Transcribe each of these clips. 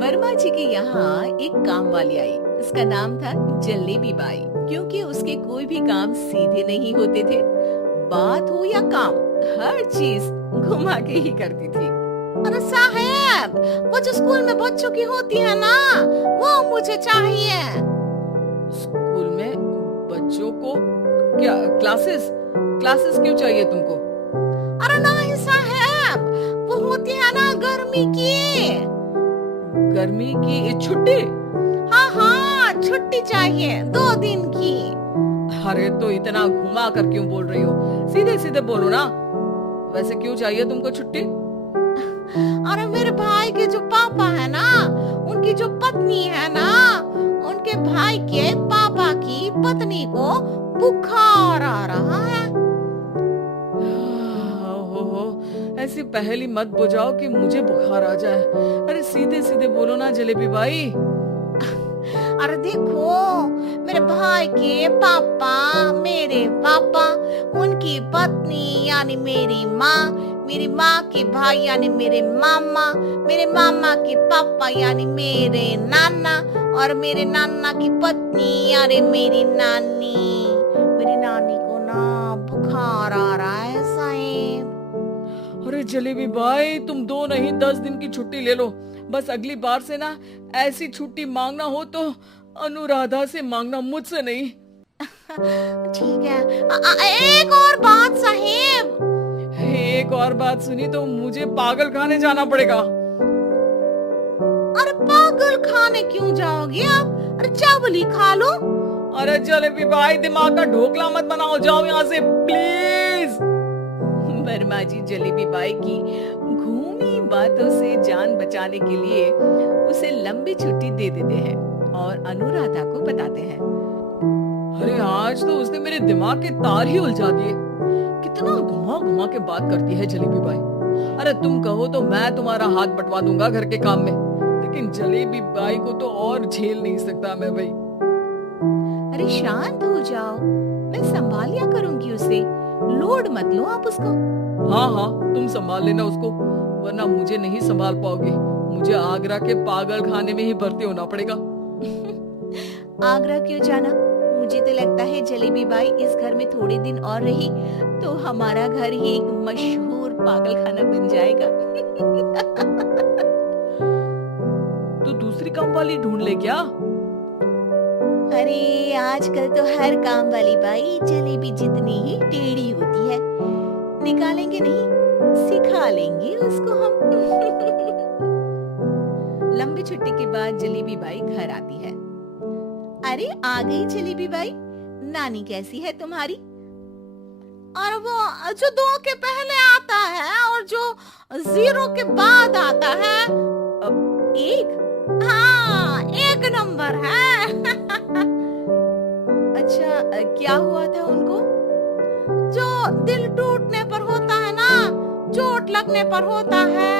वर्मा जी के यहाँ एक काम वाली आई। उसका नाम था जलेबी बाई। क्योंकि उसके कोई भी काम सीधे नहीं होते थे, बात हो या काम, हर चीज घुमा के ही करती थी। अरे साहब, वो जो स्कूल में बच्चों की होती है ना, वो मुझे चाहिए। स्कूल में बच्चों को क्या क्लासेस क्लासेस क्यों चाहिए तुमको? अरे नहीं साहब, वो होती है ना गर्मी की। गर्मी की छुट्टी? हाँ हाँ, छुट्टी चाहिए 2 दिन की। अरे तो इतना घुमा कर क्यों बोल रही हो? सीधे सीधे बोलो ना। वैसे क्यों चाहिए तुमको छुट्टी? अरे मेरे भाई के जो पापा है ना, उनकी जो पत्नी है ना, उनके भाई के पापा की पत्नी को बुखार आ रहा है। हो ऐसी पहेली मत बुझाओ कि मुझे बुखार आ जाए। अरे सीधे सीधे बोलो ना जलेबी भाई। अरे देखो, मेरे भाई के पापा, मेरे पापा, उनकी पत्नी यानी मेरी माँ के भाई यानी मेरे मामा के पापा यानी मेरे नाना, और मेरे नाना की पत्नी यानी मेरी नानी को ना बुखार आ रहा है साहब। अरे जलेबी भाई, तुम 2 नहीं 10 दिन की छुट्टी ले लो। बस अगली बार से ना ऐसी छुट्टी मांगना हो तो अनुराधा से मांगना, मुझसे नहीं। ठीक है। एक और बात साहेब। एक और बात सुनी तो मुझे पागल खाने जाना पड़ेगा। अरे पागल खाने क्यों जाओगे आप? अरे चावल ही खा लो। अरे जलेबी भाई, दिमाग का ढोकला मत बनाओ, जाओ यहाँ से प्लीज। वर्मा जी जलेबी बाई की घूमी बातों से जान बचाने के लिए उसे लंबी छुट्टी दे देते हैं और अनुराधा को बताते हैं। अरे आज तो उसने मेरे दिमाग के तार ही उलझा दिए। कितना घुमा घुमा के बात करती है जलेबी बाई। अरे तुम कहो तो मैं तुम्हारा हाथ बंटवा दूंगा घर के काम में, लेकिन जलेबी बाई को तो और झेल नहीं सकता मैं भाई। अरे शांत हो जाओ, मैं संभाल लिया करूंगी उसे, लोड मत लो आप उसको। हाँ हाँ, तुम संभाल लेना उसको, वरना मुझे नहीं संभाल पाओगे। मुझे आगरा के पागल खाने में ही भर्ती होना पड़ेगा। आगरा क्यों जाना? मुझे तो लगता है जलेबी बाई इस घर में थोड़े दिन और रही तो हमारा घर ही एक मशहूर पागल खाना बन जाएगा। तो दूसरी काम वाली ढूंढ ले क्या? अरे आजकल तो हर काम वाली बाई जलेबी जितनी ही टेढ़ी होती है। निकालेंगे नहीं, सिखा लेंगे उसको हम। लंबी छुट्टी के बाद जलेबी बाई घर आती है। अरे आ गई जलेबी बाई, नानी कैसी है तुम्हारी? और वो जो 2 के पहले आता है और जो 0 के बाद आता है, एक? हाँ, 1 नंबर है। अच्छा, क्या हुआ था उनको? जो दिल टूटने पर होता है ना, चोट लगने पर होता है,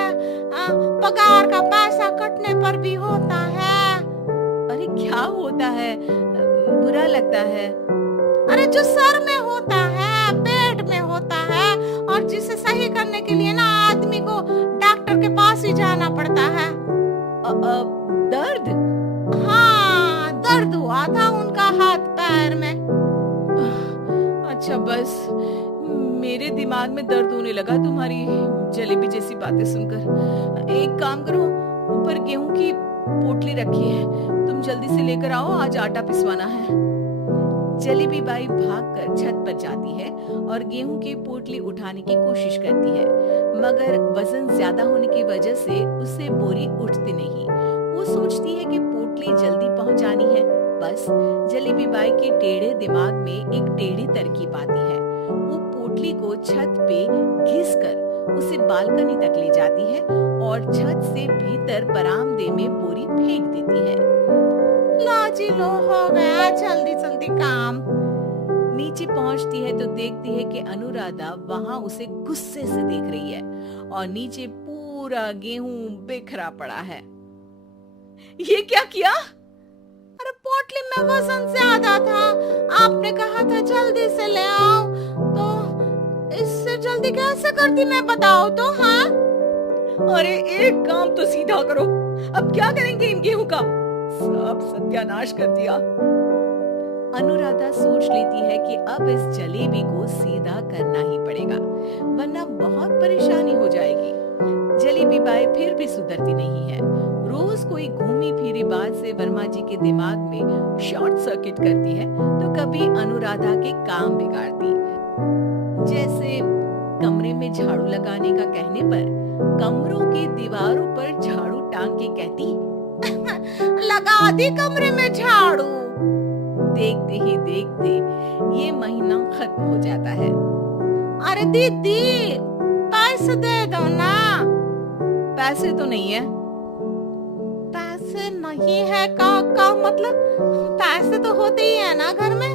पगार का पैसा कटने पर भी होता है। अरे क्या होता है? बुरा लगता है? अरे जो सर में होता है, पेट में होता है, और जिसे सही करने के लिए ना आदमी को डॉक्टर के पास ही जाना पड़ता है। दर्द? हाँ, दर्द हुआ था उनका हाथ पैर में। अच्छा बस, मेरे दिमाग में दर्द होने लगा तुम्हारी जलेबी जैसी बातें सुनकर। एक काम करो, ऊपर गेहूं की पोटली रखी है, तुम जल्दी से लेकर आओ, आज आटा पिसवाना है। जलेबी बाई भागकर छत पर जाती है और गेहूं की पोटली उठाने की कोशिश करती है, मगर वजन ज्यादा होने की वजह से उससे बोरी उठती नहीं। वो सोचती है कि पोटली जल्दी पहुंचानी है। बस जलेबी बाई के टेढ़े दिमाग में एक टेढ़ी तरकीब आती है। वो पोटली को छत पे घिसकर उसे बालकनी तक ले जाती है और छत से भीतर बरामदे में बोरी फेंक देती है। लाजी लो, हो गया जल्दी जल्दी काम। नीचे पहुंचती है तो देखती है कि अनुराधा वहां उसे गुस्से से देख रही है और नीचे पूरा गेहूं बिखरा पड़ा है। ये क्या किया? अरे पोटली में वजन ज्यादा था, आपने कहा था जल्दी से ले आओ, तो इससे जल्दी कैसे करती मैं बताओ तो। हाँ, अरे एक काम तो सीधा करो, अब क्या करेंगे इन गेहूं का? सब सत्यानाश कर दिया। अनुराधा सोच लेती है कि अब इस जलेबी को सीधा करना ही पड़ेगा, वरना बहुत परेशानी हो जाएगी। जलेबी बाई फिर भी सुधरती नहीं है। रोज कोई घूमी फिरी बात से वर्मा जी के दिमाग में शॉर्ट सर्किट करती है, तो कभी अनुराधा के काम बिगाड़ती। जैसे कमरे में झाड़ू लगाने का कहने पर कमरों की दीवारों पर झाड़ू टांग के कहती, लगा दी कमरे में झाड़ू। देखते ही देखते ये महीना खत्म हो जाता है। अरे दीदी पैसे दे दो ना। पैसे तो नहीं है। पैसे नहीं है का मतलब पैसे तो होते ही है ना घर में।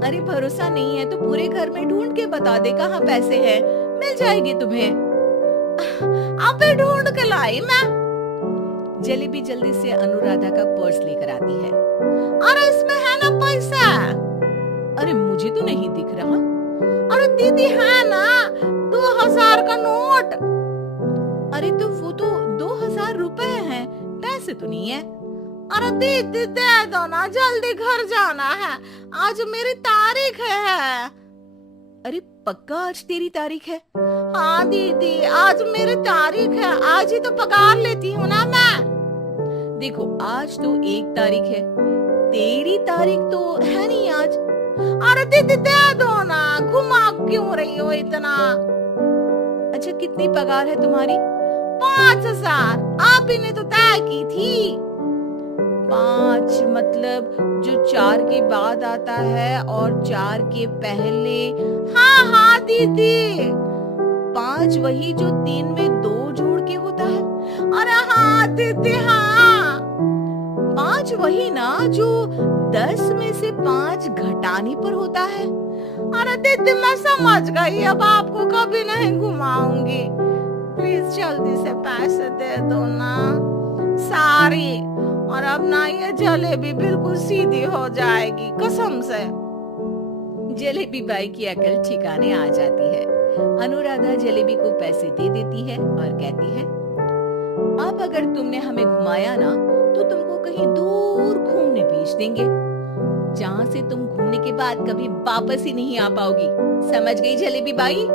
अरे भरोसा नहीं है तो पूरे घर में ढूंढ के बता दे कहाँ पैसे हैं, मिल जाएंगे तुम्हें। अबे ढूंढ के लाई मैं। जलेबी जल्दी से अनुराधा का पर्स लेकर आती है। अरे इसमें है ना पैसा। अरे मुझे तो नहीं दिख रहा। अरे दीदी है ना 2000 का नोट। अरे तो वो तो 2000 रुपए हैं, पैसे तो नहीं है। अरे दीदी दे दो ना, जल्दी घर जाना है, आज मेरी तारीख है। अरे पक्का आज तेरी तारीख है? हाँ दीदी आज मेरी तारीख है, आज ही तो पगार लेती हूँ ना मैं। देखो आज तो 1 तारीख है, तेरी तारीख तो है नहीं आज। अरे दीदी दे दो ना, घुमा क्यों रही हो इतना। अच्छा कितनी पगार है तुम्हारी? 5000 आप ही ने तो तय की थी। 5 मतलब जो 4 के बाद आता है और 4 के पहले। हाँ हाँ दीदी। 5 वही जो 3 में 2 जोड़ के होता है। अरे हाँ दीदी हाँ। 5 वही ना जो 10 में से 5 घटाने पर होता है। अरे दीदी मैं समझ गई, अब आपको कभी नहीं घुमाऊंगी। प्लीज जल्दी से पैसे दे दो ना, सारी। और अब ना ये जलेबी बिल्कुल सीधी हो जाएगी कसम से। जलेबी बाई की अकल ठिकाने आ जाती है। अनुराधा जलेबी को पैसे दे देती है और कहती है, अब अगर तुमने हमें घुमाया ना तो तुमको कहीं दूर घूमने भेज देंगे, जहाँ से तुम घूमने के बाद कभी वापस ही नहीं आ पाओगी। समझ गई जलेबी बाई?